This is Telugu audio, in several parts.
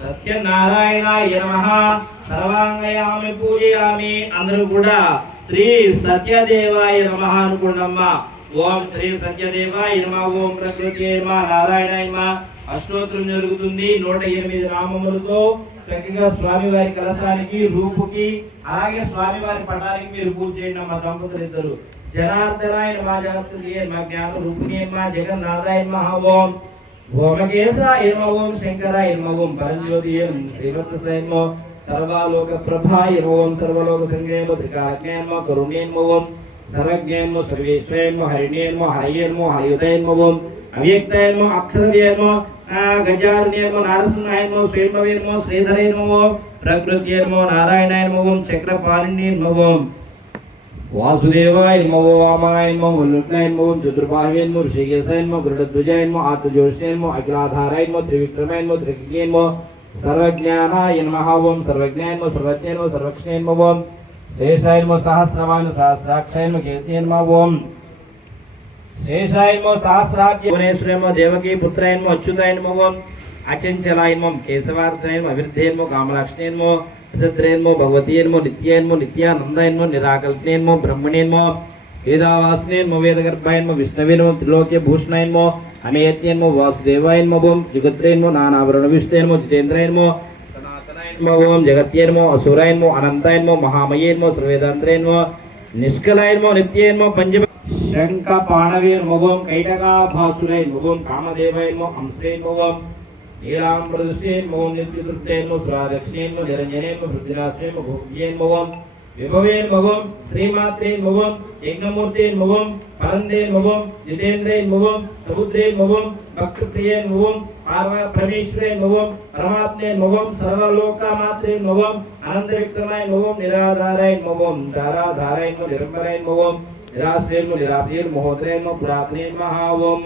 సత్యనారాయణాయ నమః. సర్వాంగయామి పూజయామి. అందరూ కూడా శ్రీ సత్యదేవాయ నమః అనుకోండమ్మా. ఓం శ్రీ సత్యదేవాయ నమః. ఓం ప్రకృతి నమః. నారాయణాయ నమః. అష్టోత్తరం జరుగుతుంది. 108 నామములతో చక్కగా స్వామివారి కలశానికి రూపుకి అలాగే స్వామివారి పటానికి మీరు పూజ చేయండి అమ్మా. దంపతులు ఇద్దరు జనార్దనాయ నమః. జగత్తుకి నమః. జ్ఞాన రూపిణి నమః. జగన్నాథాయ నమః. ఓం ఓమకేశాయ నమః. ఓం శంకరాయ నమః. ఓం పరంజ్యోతియ శ్రీవత్సాయ నమః. సర్వలోక ప్రభాయ నమః. ఓం సర్వలోక సంజ్ఞేయ నమః. త్రికాగ్నేయ నమః. కరుణేయ నమః. ఓం సర్వజ్ఞేయ నమః. సర్వేశ్వరాయ నమః. హరిణేయ నమః. హరయే నమః. హరియుతాయ నమః. ఓం అవ్యక్తాయ నమః. అక్షరవ్యాయ నమః. గజారణ్యాయ నమః. నారసింహాయ నమః. స్వయంభవే నమః. శ్రీధరాయ నమః. ఓం ప్రకృత్యాయ నమః. నారాయణాయ నమః. ఓం చక్రపాణినే నమః. ఓం వాసుదేవాయ నమః. వామాయ నమః. ఉల్లుట్నాయ నమః. చతుర్బాహవే నమః. ఋషికేశాయ నమః. గరుడధ్వజాయ నమః. ఆత్మజ్యోతిషాయ నమః. అఖిలాధారాయ నమః. త్రివిక్రమాయ నమః. త్రికజ్ఞాయ నమః. సర్వజ్ఞానాయ నమః. ఓం సర్వజ్ఞాయ నమః. సర్వజ్ఞాయ నమః. సర్వక్షణాయ నమః. ఓం శేషాయ నమః. సహస్రవాయ నమః. సహస్రాక్షాయ నమః. కీర్తయ నమః. ఓం శేషాయ నమః. సహస్రాభ్య భువనేశ్వరాయ నమః. దేవకీ పుత్రాయ నమః. అచ్యుతాయ నమః. ఓం అచంచలాయ నమః. కేశవార్ధనాయ నమః. అవిర్ధయ నమః. కామలాక్షణాయ నమః. సత్రేయ నమః. భగవతీయ నమః. నిత్యాయ నమః. నిత్యానందాయ నమః. నిరాకల్పనే నమః. బ్రహ్మణే నమః. వేదావాసినే నమః. వేదగర్భాయ నమః. విష్ణవే నమః. త్రిలోక్య భూషణాయ నమః. అమేత్య నమః. వాసుదేవాయ నమః. ఓం జగత్రే నమః. నానాభరణ విష్ణే నమః. జితేంద్రాయ నమః. సనాతనాయ నమః. ఓం జగత్యే నమః. అసురాయ నమః. అనంతాయ నమః. మహామయే నమః. సర్వేదాంత్రే నమః. నిష్కలాయ నమః. నిత్యే నమః. పంచ శంఖ పాణవే నమః. ఓం కైటకాభాసురాయ నమః. ఓం కామదేవాయ నమః. హంసే నమః. ఓం నీలాంబరదృశ్యే నమః. ఓం నిత్యతృప్తే నమః. స్వాదక్షే నమః. నిరంజనే నమః. వృద్ధినాశే నమః. భోగ్యే నమః. ఓం విభవే నమః. ఓం శ్రీమాత్రే నమః. ఓం యజ్ఞమూర్తే నమః. ఓం పరందే నమః. ఓం జితేంద్రే నమః. ఓం సముద్రే నమః. ఓం భక్తప్రియే నమః. ఓం పరమేశ్వరే నమః. ఓం పరమాత్మే నమః. ఓం సర్వలోకమాత్రే నమః. ఓం అనంత విక్రమాయ నమః. ఓం నిరాధారాయ నమః. ఓం ధారాధారాయ నమః. నిరంబరాయ నమః. ఓం నిరాశ్రయ నమః. నిరాప్రియ మహోదరే నమః. పురాతనే నమః. ఓం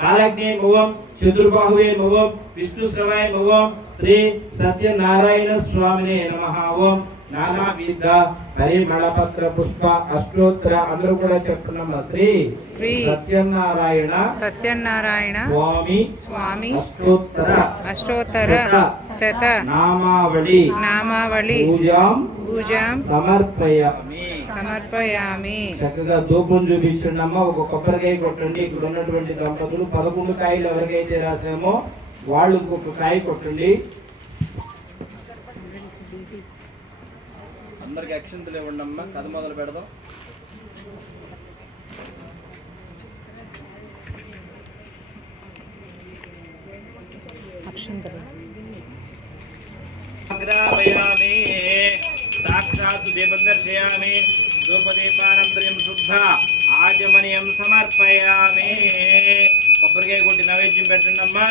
కాలజ్ఞే నమః. ఓం చతుర్బాహువే నమః. ఓం విష్ణుశ్రవాయ నమః. ఓం శ్రీ సత్యనారాయణ స్వామినే నమః. ఓం నానావిధ పరిమళపత్ర పుష్ప అష్టోత్తర అందరూ కూడా చెప్తున్నాం. శ్రీ సత్యనారాయణ స్వామి అష్టోత్తర శత నామావళి పూజాం సమర్పయామి. చక్కగా ధూపం చూపించండమ్మా. ఒక కొబ్బరికాయ కొట్టండి. ఇక్కడ ఉన్నటువంటి దంపతులు 11 కాయలు ఎవరికైతే రాసామో వాళ్ళు ఇంకొక కాయ కొట్టండి. అందరికి అక్షంతలు ఇవ్వండి అమ్మా. కథ మొదలు పెడదాం. సాక్షాత్ దీపం దర్శయామి. ధూపదీపానంతరం శుద్ధ ఆచమనీయం సమర్పయామి. కొబ్బరికాయ కొట్టి నైవేద్యం పెట్టండి అమ్మా.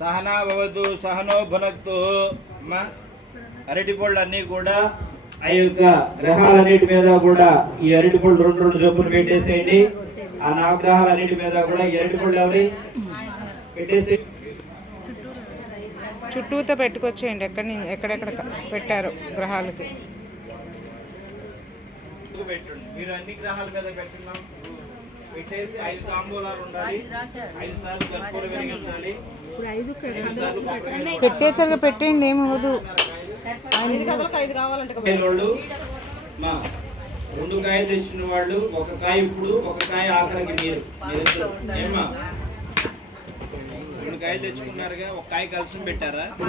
సహనా భవతు సహనో భునక్తు. అరటి పళ్ళు అన్ని కూడా ఆ యొక్క గ్రహాలన్నిటి మీద కూడా ఈ అరటి పళ్ళు 2 చొప్పులు పెట్టేసేయండి. ఆ నవగ్రహాలన్నిటి మీద కూడా ఈ అరటి పళ్ళు ఎవరి పెట్టేసి చుట్టూతో పెట్టుకొచ్చేయండి. ఎక్కడెక్కడ పెట్టారు గ్రహాలకి. మీరు అన్ని గ్రహాల మీద పెట్టున్నాం. పెట్టేసి 5 తాంబూలాలు ఉండాలి. 5 సార్లు కర్పూరం వెలిగించాలి. పెట్టేసరిగా పెట్టేయండి. ఏమవ్వదు. 2 కాయలు తెచ్చిన వాళ్ళు 1 కాయ ఇప్పుడు 1 కాయ ఆఖరికి మీరు ఏమా 2 కాయలు తెచ్చుకున్నారుగా. 1 కాయ కలిసి పెట్టారా?